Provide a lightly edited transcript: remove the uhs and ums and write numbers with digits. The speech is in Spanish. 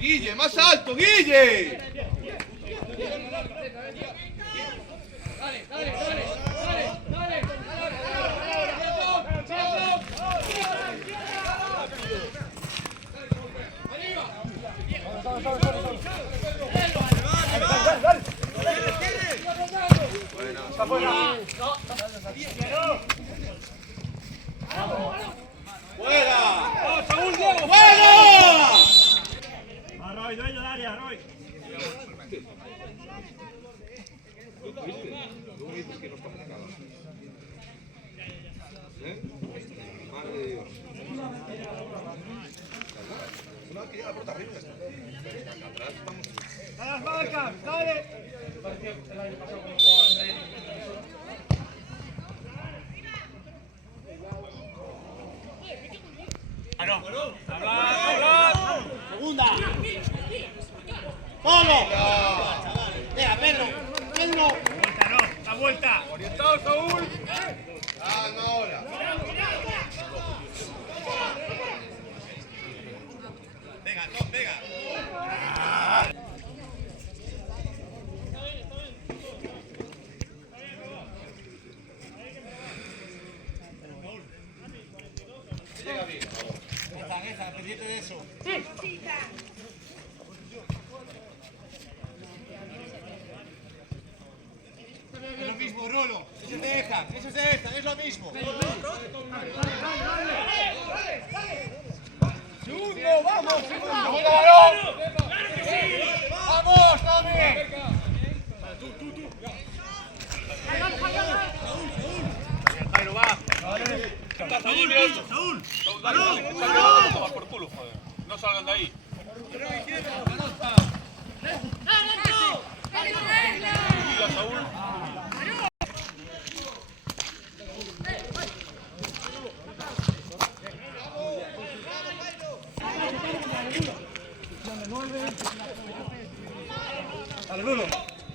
Guille, más alto, Guille. ¡Fuera! ¡Fuera! Arroy, dueño de área, Arroy. Madre de Dios. Una que llega a la puerta arriba. Atrás vamos. ¡A las marcas! ¡Dale! Segunda. ¡Vamos! Venga, Pedro. Pedro. ¡Vuelta, no! ¡La vuelta! Orientado, Saúl. No, ahora. Venga, no, venga. Llega bien. Esa, pendiente de eso. Es lo mismo, Rolo. Eso se deja, eso se deja, es lo mismo. Segundo, vamos, segundo. Vamos, Tommy. Jairo, va. Saúl, dale, tomar por culo, joder. No salgan de ahí. Mira, Saúl. Dale, Bruno.